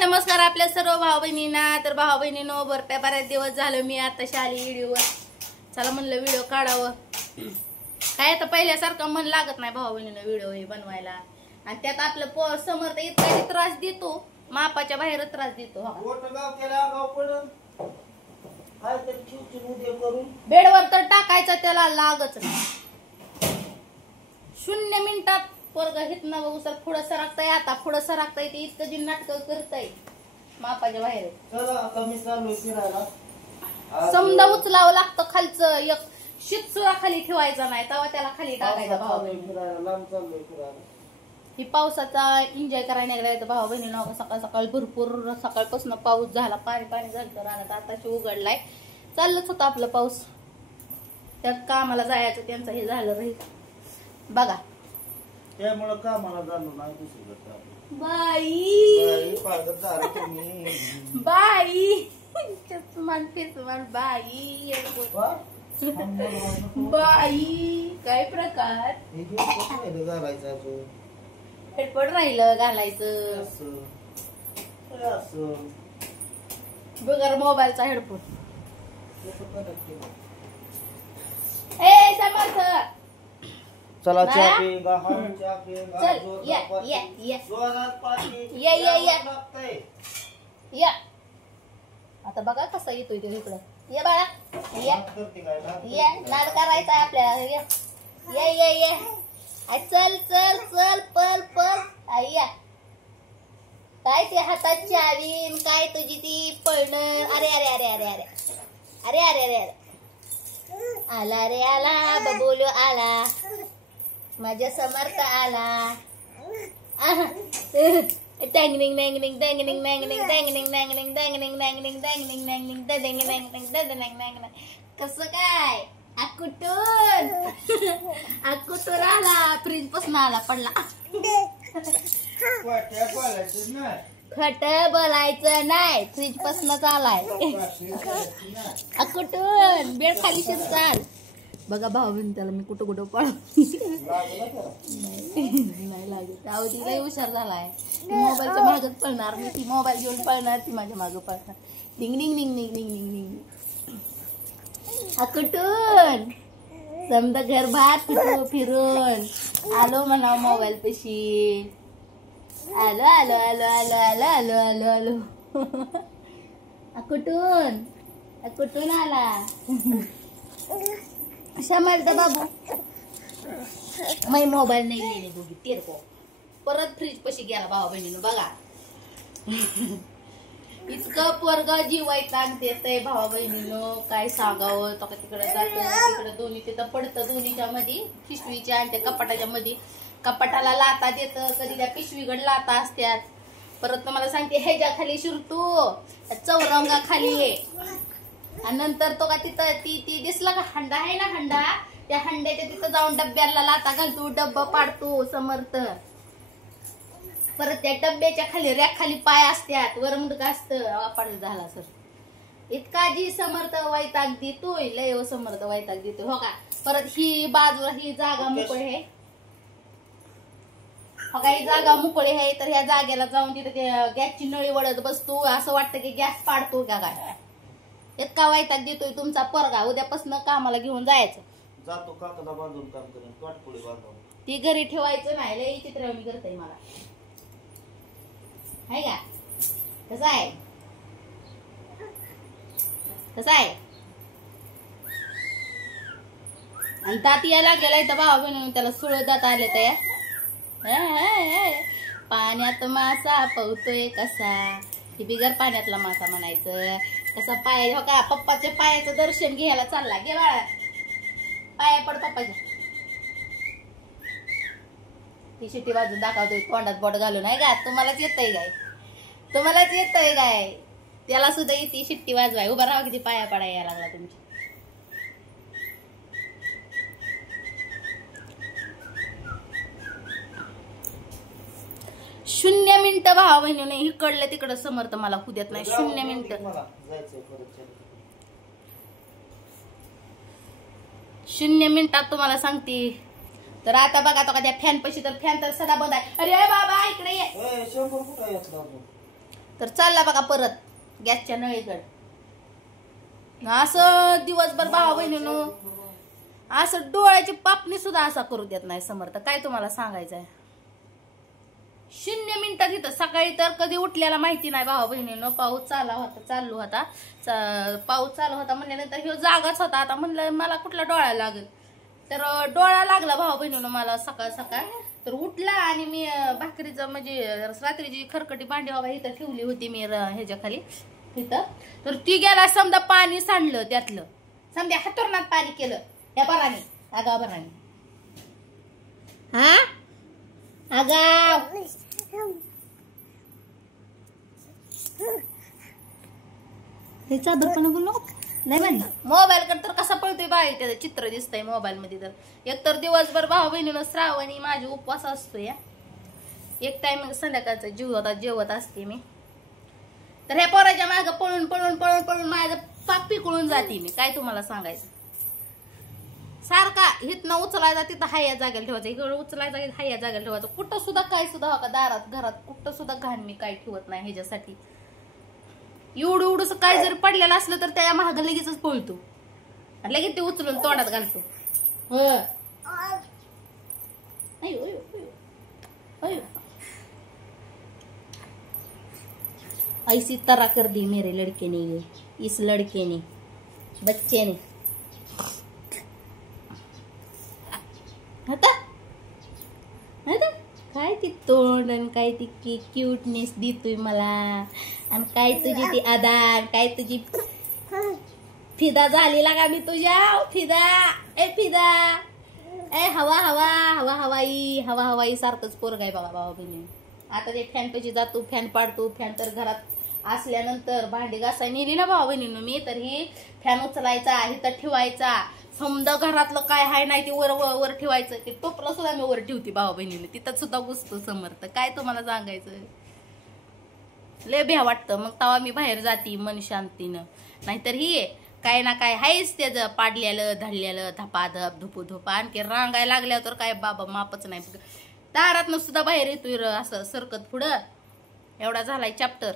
नमस्कार आपल्या सर्व भाऊ बहिणींना। तर भाऊ बहिणींनो बऱ्याच दिवस झालं मी आता शाली व्हिडिओवर चला म्हणलं व्हिडिओ काढावं। काय आता पहिल्यासारखं मन लागत नाही भाऊ बहिणींना व्हिडिओ हे बनवायला। आणि त्यात आपलं समर्थ इतका त्रास देतो, मापाच्या बाहेर त्रास देतो। बेडवर तर टाकायचं त्याला लागच नाही। 0 मिनिटात पोरग हितनं बघू सर पुढं सरकताय, आता पुढं सरकताय, ते इतकं जी नाटकं करताय मापाच्या बाहेर। समजा उचलावं लागतं खालचं, एक शीत सुद्धा खाली ठेवायचा नाही तेव्हा त्याला खाली टाकायचा। भाऊ बहिणी ही पावसाचा एन्जॉय करायला निघायचं भाऊ बहिणींना। सकाळ सकाळ भरपूर सकाळपासून पाऊस झाला, पाणी झालं रानात, आताशी उघडलाय। चाललंच होतं आपलं पाऊस, त्या कामाला जायचं त्यांचं हे झालं राहील बघा। त्यामुळे कामाला झालो नाही दुसरीकडे बाई बाई काय प्रकार हेडफोन राहिलं घालायचं बघा मोबाईलचा हेडफोन। ए समर्थ चला चल या आता बघा कसं येतोय ते इकडं। ये बाळा ये नाद करायचा आपल्याला। ये चल चल चल पल पल या। काय ते हातात चावीन काय तुझी ती पळणं। अरे अरे अरे अरे अरे अरे अरे अरे अरे आला रे आला बबोलो आला, माझ्या समर्थ आला। टँगनिंग नँगनिंग टँगनिंग नँगनिंग टँगनिंग नँगनिंग टँगनिंग नँगनिंग टँगनिंग नँगनिंग टँगनिंग नँगनिंग टँगनिंग नँगनिंग। कसं काय कुठून आला? फ्रीज पासून आला पडला। खट बोलायचं नाही, फ्रीज पासूनच आलाय। कुठून बेड खाली शिरचाल बघा भाऊ बहिणी त्याला मी कुठं पळ नाही लागत। आवडी लय हुशार झालाय, मोबाईलच्या मागच पळणार मी, ती मोबाईल घेऊन पळणार, ती माझ्या मागं पळणार। डिंग डिंग डिंग डिंग डिंग डिंग डिंग। कुठून समजा घर बाहेर फिरून आलो म्हणा मोबाईल पशी। आलो आलो आलो आलो आलो आलो आलो आलो कुठून आला समर्थ बाबू? मै मोबाईल नाही लेणे दोघी तेर को परत फ्रीज पशी गेला भाऊ बहिणीनं बघा। इतकं पोरग जीवायचं आणते भाऊ बहिणीनं काय सांगावं। तो तिकडे जातं तिकडे दोन्ही तिथं पडतं, दोन्हीच्या मध्ये पिशवीच्या आणि त्या कपाटाच्या मध्ये। कपाटाला लाता देत, कधी त्या पिशवीकडे लाता असत्यात। परत तुम्हाला सांगते ह्याच्या खाली शिरतो चौरंगा खाली, आणि नंतर तो का तिथं ती दिसला का हंडा आहे ना, हंडा त्या हंड्याच्या तिथं जाऊन डब्याला लाता घालतो, डब्बा पाडतो समर्थ। परत त्या डब्याच्या खाली रॅक खाली पाय असतात, वर मुंडक असतं आपण झाला सर। इतका जी समर्थ वैताग देतोय लय समर्थ वैताग देतोय हो का। परत ही बाजूला ही जागा मोकळी आहे हो का, ही जागा मोकळी आहे, तर ह्या जागेला जाऊन तिथे गॅसची नळी वळत बसतो, असं वाटतं की गॅस पाडतो का काय। इतका वैताग देतोय तुमचा पोरगा। उद्यापासून कामाला घेऊन जायचं, जातो काकाला बांधून काम करेन, पाठपुडी बांधून ती घरी ठेवायचं नाही, लय चित्रवणी करताय मला आहे का। कसं आहे आणि दात यायला गेलाय तर भाऊ बहिणी त्याला सुळ दात आले त्या। पाण्यात मासा पवतोय कसा, ही बिगर पाण्यातला मासा म्हणायचं। कसा पाय हो का, पप्पाच्या पायाचं दर्शन घ्यायला चालला। गे बाळा पाया पड पप्पाच्या। ती शिट्टी बाजून दाखवतोय तोंडात बोट घालून आहे का। तुम्हालाच येतय काय त्याला सुद्धा येते शिट्टी वाजवाय। उभा राहा किती पाया पडाय यायला लागला तुमची। 0 मिनिटं भावा बहिणीने इकडलं तिकडं समर्थ मला खुद्यात नाही। 0 मिनिटं 0 मिनिटात तुम्हाला सांगते। तर आता बघा तो का त्या फॅन पशी, तर फॅन तर सदा बंद आहे। अरे बाबा इकडे ये। तर चालला बघा परत गॅसच्या नळीकडे. असं दिवसभर भावा बहिणीनं असं डोळ्याची पापणी सुद्धा असा करू देत नाही समर्थ. काय तुम्हाला सांगायचंय, 0 मिनिटात इथं. सकाळी तर कधी उठल्याला माहिती नाही भावा बहिणीनं. पाऊस चालू होता म्हणल्यानंतर ह्यो जागाच होता. आता म्हणलं मला कुठला डोळा लागेल, तर डोळा लागला भावा बहिणीनं मला सकाळ सकाळ. तर उठला आणि मी भाकरीचं म्हणजे रात्रीची खरकटी भांडी बाबा इथं ठेवली होती मी ह्याच्या खाली तिथं. तर ती गेला समजा पाणी सांडलं त्यातलं, समजा हातोरणात पाणी केलं या बराने आगाव बराने. हा आगाव हे चादर पण बोललो नाही म्हणलं. मोबाईल कडे तर कसा पळतोय बाई, त्याचं चित्र दिसतंय मोबाईल मध्ये. तर एकतर दिवसभर भाऊ बहिणीनं श्रावणी माझे उपवास असतो या. एक टाइम संध्याकाळचा जेवत असते मी. तर ह्या पोराच्या मागं पळून पळून पळून पळून माझं पाक पिकळून जाते मी. काय तुम्हाला सांगायचं, सारखा हिथनं उचलायचा तिथं हाया जागेला ठेवायचं, इकडं उचलायचा हाया जागेला ठेवायचं. कुठं सुद्धा काय सुद्धा का दारात घरात कुठं सुद्धा घाण मी काय ठेवत नाही ह्याच्यासाठी. एवढं काय जर पडलेलं असलं तर त्या महाग लगेच पळतो आणि लगेच ते उचलून तोंडात घालतो. ऐसी तरह कर दी मेरे लड़के ने, ये इस लड़के ने बच्चे ने. आता काय ती तोंड आणि काय ती क्यूटनेस देतोय मला, आणि काय तुझी ती आधार, काय तुझी फिदा झाली लागा मी तुझ्या. फिदा ए हवा हवाई सारखंच पोरग आहे बघा बाबा बहिणी. आता ते फॅन पैसे जातो, फॅन पाडतो. फॅन तर घरात असल्यानंतर भांडी घासाय नेली ना भावा बहिणीनं मी, तर ही फॅन उचलायचा इथं ठेवायचा. समजा घरातलं काय हाय नाही ते वर ठेवायचं. ते टोपला सुद्धा मी वर ठेवते भावा बहिणीने, तिथं सुद्धा घुसतो समर्थ. काय तुम्हाला सांगायचं, लय भ्या वाटतं. मग तेव्हा मी बाहेर जाते मन शांतीनं. नाहीतर ही काय ना काय हायच त्याचं पाडलेलं धडलेलं धपाधप धुपा. आणखी रांगायला लागल्यावर तर काय बाबा मापच नाही. दारातनं सुद्धा बाहेर येतोय असं सरकत पुढं. एवढा झालाय चॅप्टर.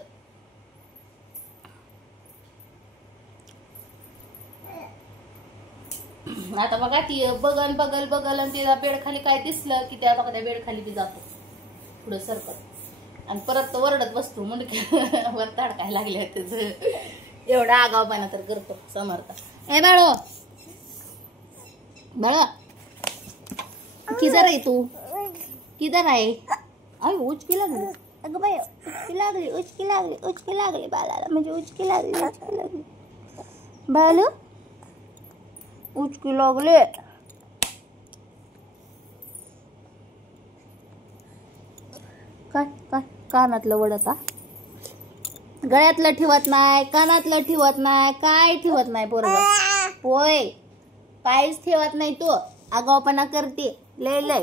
आता बघा ती बगल आणि तिला बेड खाली काय दिसलं की त्या बघा त्या बेड खाली बी जातो पुढं सरकत आणि परत वरडत बसतो. म्हणजे वर तडकाय लागले त्याच. एवढा आगावपणा तर करतो समर्थ. ए बाळो किधर आहे तू, किधर आहे. अय उचकी लागली, अगं बाय उचकी लागली बाळाला, म्हणजे उचकी लागली बाळू उचकी लागले. काय कानातलं वडता, गळ्यातलं ठेवत नाही, कानातलं ठेवत नाही, काय ठेवत नाही पोरग. होय काहीच ठेवत नाही तू. आगावपणा करते लय.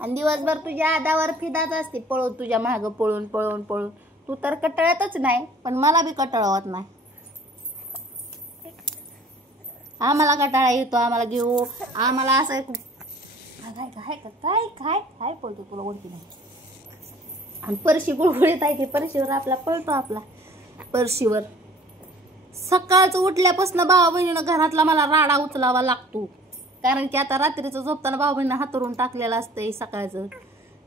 आणि दिवसभर तुझ्या आधावर फिदाच असते पळून, तुझ्या माग पळून. तू तर कटाळतच नाही, पण मला बी कटाळवत नाही. आम्हाला कटाळा येतो, आम्हाला घेऊ, आम्हाला असं काय पळतो तुला ओळखी नाही. आणि परशी गुळगुळीत आहे, परशीवर आपला पळतो. आपला परशीवर सकाळचं उठल्यापासून भावा बहिणीनं घरातला मला राडा उचलावा लागतो. कारण की आता रात्रीचं झोपताना भावा बहिणीनं हातरून टाकलेलं असतंय सकाळचं.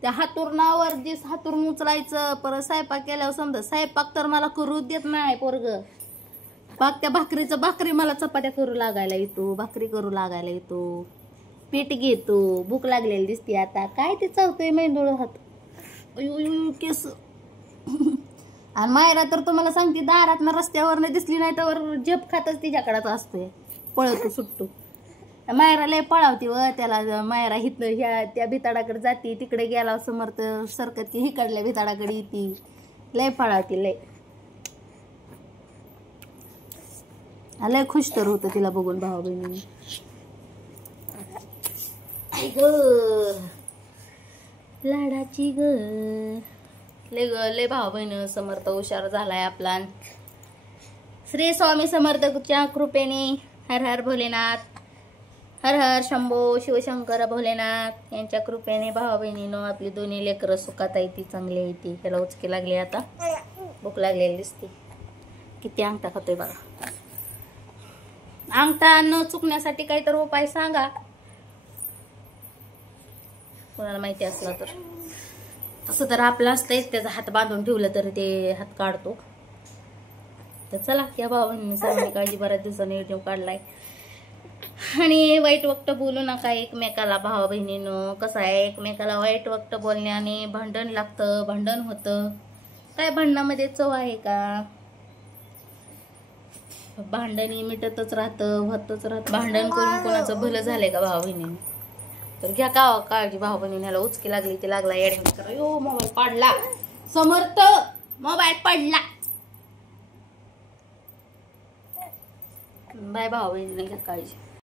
त्या हातुरणावर जे हातुरून उचलायचं. परत स्वयंपाक केल्यावर समजा स्वयंपाक तर मला करू देत नाही पोरग. पाक त्या भाकरी मला चपात्या करू लागायला येतो, भाकरी करू लागायला येतो, पीठ घेतो. भूक लागलेली दिसते आता. काय ते चावतोय मेंदूळ हात केस. आणि मायरा तर तुम्हाला सांगते दारात ना रस्त्यावर दिसली नाही तर झेप खातच तिच्याकडेच असतोय, पळतो सुटतो. मायरा लय पळावती व त्याला. मायरा हिथं ह्या त्या भिताडाकडे जाते, तिकडे गेला समर्थ सरकत की हिकडल्या भिताडाकडे येते. लय पळावती लय खुश तर होतं तिला बघून भावा बहिणी. लाडाची ग लय भावा बहिण. समर्थ हुशार झालाय आपला. श्री स्वामी समर्थच्या कृपेने हर हर भोलेनाथ, हर हर शंभो शिवशंकर भोलेनाथ यांच्या कृपेने भावा बहिणीनं आपली दोन्ही लेकरं सुखात आहे ती, चांगली आहे ती. त्याला उचकी लागली आता. भूक लागलेली दिसते. किती अंगठा खातोय बघा. अंगठा न चुकण्यासाठी काहीतरी उपाय सांगा कोणाला माहिती असला तर. तसं तर आपलं असतंय, त्याचा हात बांधून ठेवलं तर ते हात काढतो. तर चला या भावांनी सर्वांनी काळजी, बऱ्याच दिवसांनी व्हिडिओ काढलाय. आणि वाईट वक्त बोलू नका एकमेकाला भावा बहिणीनं. कसं आहे, एकमेकाला वाईट वक्त बोलण्याने भांडण लागतं, भांडण होतं. काय भांडणामध्ये चव आहे का? भांडणी मिटतच राहतं, होतच राहतं. भांडण करून कोणाचं भलं झालंय का भावा बहिणीने? तर घ्या का काळजी भावा बहिणीने. ह्याला उचकी लागली, ते लागला येड्या करा. यो मोबाईल पडला, समर्थ मोबाईल पडला. बाय भावा बहिणीने, घ्या काळजी.